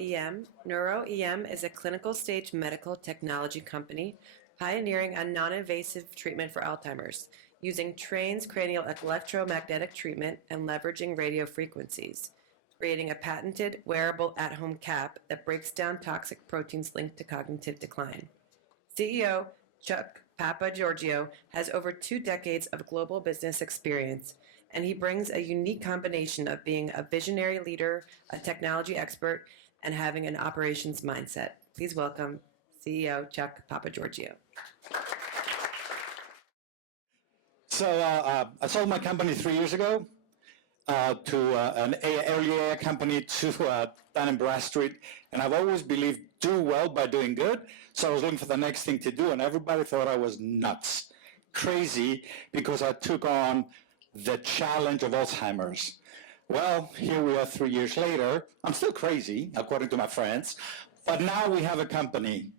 NeuroEM. NeuroEM is a clinical stage medical technology company pioneering a non-invasive treatment for Alzheimer's, using transcranial electromagnetic treatment and leveraging radio frequencies, creating a patented wearable at-home cap that breaks down toxic proteins linked to cognitive decline. CEO Chuck Papgeorgiou has over 2 decades of global business experience, and he brings a unique combination of being a visionary leader, a technology expert, and having an operations mindset. Please welcome CEO Chuck Papgeorgiou. So I sold my company 3 years ago to an early AI company to Dun & Bradstreet, and I've always believed do well by doing good. So I was looking for the next thing to do, and everybody thought I was nuts, crazy, because I took on the challenge of Alzheimer's. Well, here we are 3 years later. I'm still crazy, according to my friends, but now we have a company,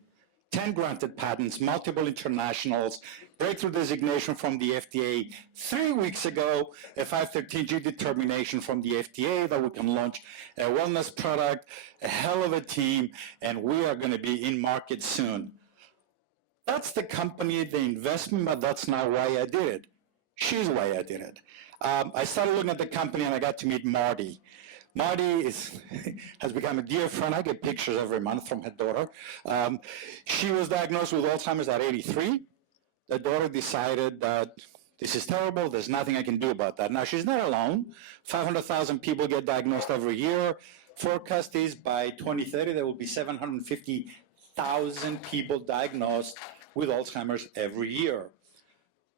10 granted patents, multiple internationals, breakthrough designation from the FDA 3 weeks ago, a 513G determination from the FDA that we can launch a wellness product, a hell of a team, and we are going to be in market soon. That's the company, the investment, but that's not why I did it. She's why I did it. I started looking at the company and I got to meet Marty. Marty has become a dear friend. I get pictures every month from her daughter. She was diagnosed with Alzheimer's at 83. The daughter decided that this is terrible, there's nothing I can do about that. Now, she's not alone. 500,000 people get diagnosed every year. Forecast is by 2030, there will be 750,000 people diagnosed with Alzheimer's every year.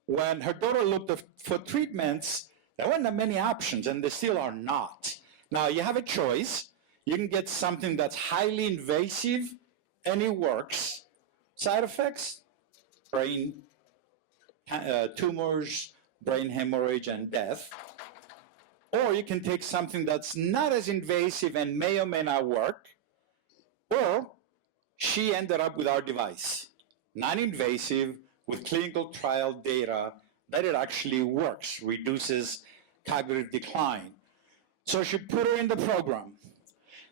When her daughter looked for treatments, there weren't that many options, and there still are not. Now, you have a choice. You can get something that's highly invasive, and it works. Side effects, brain tumors, brain hemorrhage, and death. Or you can take something that's not as invasive and may or may not work. Or she ended up with our device, non-invasive, with clinical trial data that it actually works, reduces cognitive decline. So she put her in the program.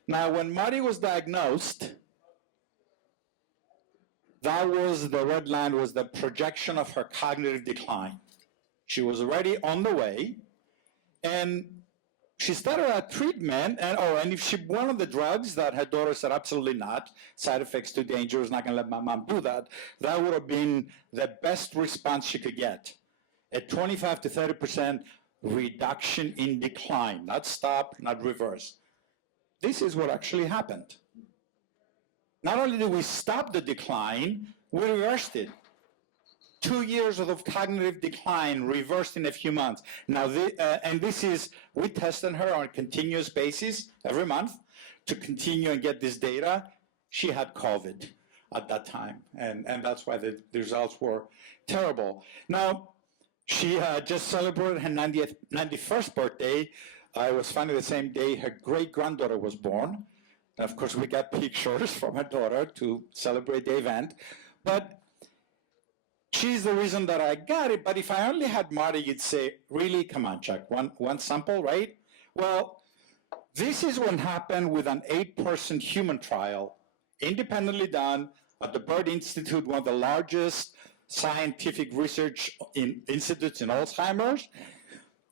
Now, when Marty was diagnosed, that was the red line, was the projection of her cognitive decline. She was already on the way, and she started a treatment, and if she wanted the drugs that her daughter said absolutely not, side effects too dangerous, not going to let my mom do that, that would have been the best response she could get. A 25 to 30% reduction in decline, not stop, not reverse. This is what actually happened. Not only did we stop the decline, we reversed it. 2 years of cognitive decline reversed in a few months. Now, we tested her on a continuous basis every month to continue and get this data. She had COVID at that time, and that's why the results were terrible. Now, she just celebrated her 91st birthday. I was finally the same day her great-granddaughter was born. And of course, we got pictures from her daughter to celebrate the event. But she's the reason that I got it. But if I only had Marty, you'd say, really? Come on, Chuck, one sample, right? Well, this is what happened with an 8-person human trial, independently done at the Bird Institute, one of the largest scientific research institutes in Alzheimer's.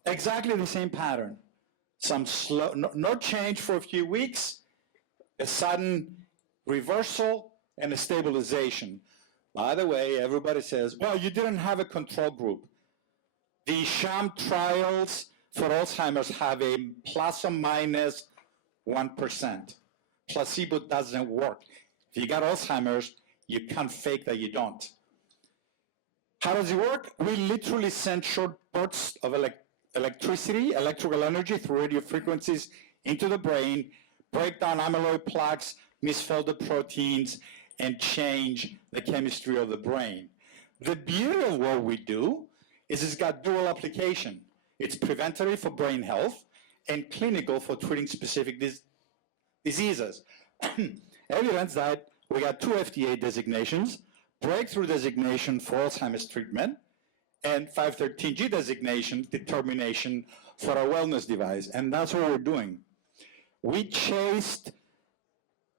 Exactly the same pattern. Some slow, no change for a few weeks, a sudden reversal, and a stabilization. By the way, everybody says, well, you didn't have a control group. The sham trials for Alzheimer's have a plus or minus 1%. Placebo doesn't work. If you got Alzheimer's, you can't fake that you don't. How does it work? We literally send short bursts of electricity, electrical energy through radio frequencies into the brain, break down amyloid plaques, misfold the proteins, and change the chemistry of the brain. The beauty of what we do is it's got dual application. It's preventative for brain health and clinical for treating specific diseases. Evidence that we got 2 FDA designations, breakthrough designation for Alzheimer's treatment, and 513G designation, determination for a wellness device. And that's what we're doing. We chased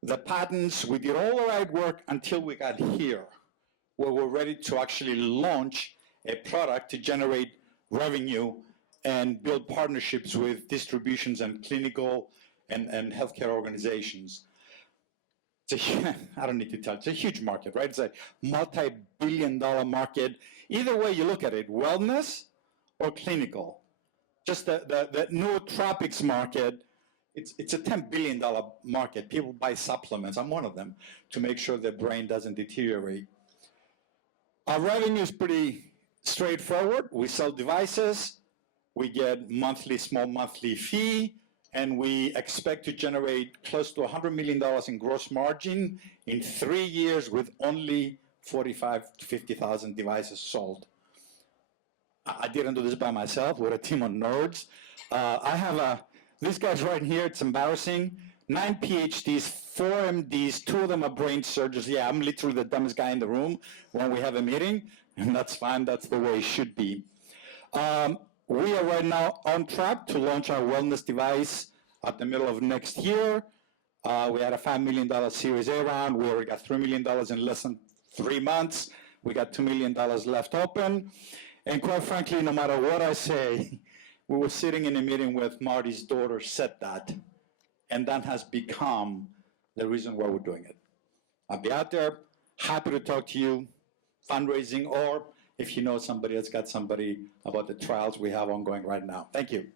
the patents, we did all the right work until we got here, where we're ready to actually launch a product to generate revenue and build partnerships with distributions and clinical and healthcare organizations. I don't need to tell, it's a huge market, right? It's a multi-billion-dollar market. Either way you look at it, wellness or clinical. Just the nootropics market, it's a $10 billion market. People buy supplements, I'm one of them, to make sure their brain doesn't deteriorate. Our revenue is pretty straightforward. We sell devices, we get small monthly fee, and we expect to generate close to $100 million in gross margin in 3 years with only 45 to 50,000 devices sold. I didn't do this by myself. We're a team of nerds. I have these guys right here, it's embarrassing. 9 PhDs, 4 MDs, 2 of them are brain surgeons. Yeah, I'm literally the dumbest guy in the room when we have a meeting, and that's fine, that's the way it should be. We are right now on track to launch our wellness device at the middle of next year. We had a $5 million Series A round. We already got $3 million in less than 3 months. We got $2 million left open. And quite frankly, no matter what I say, we were sitting in a meeting with Marty's daughter, said that, and that has become the reason why we're doing it. I'll be out there, happy to talk to you, fundraising, or if you know somebody that's got somebody about the trials we have ongoing right now. Thank you.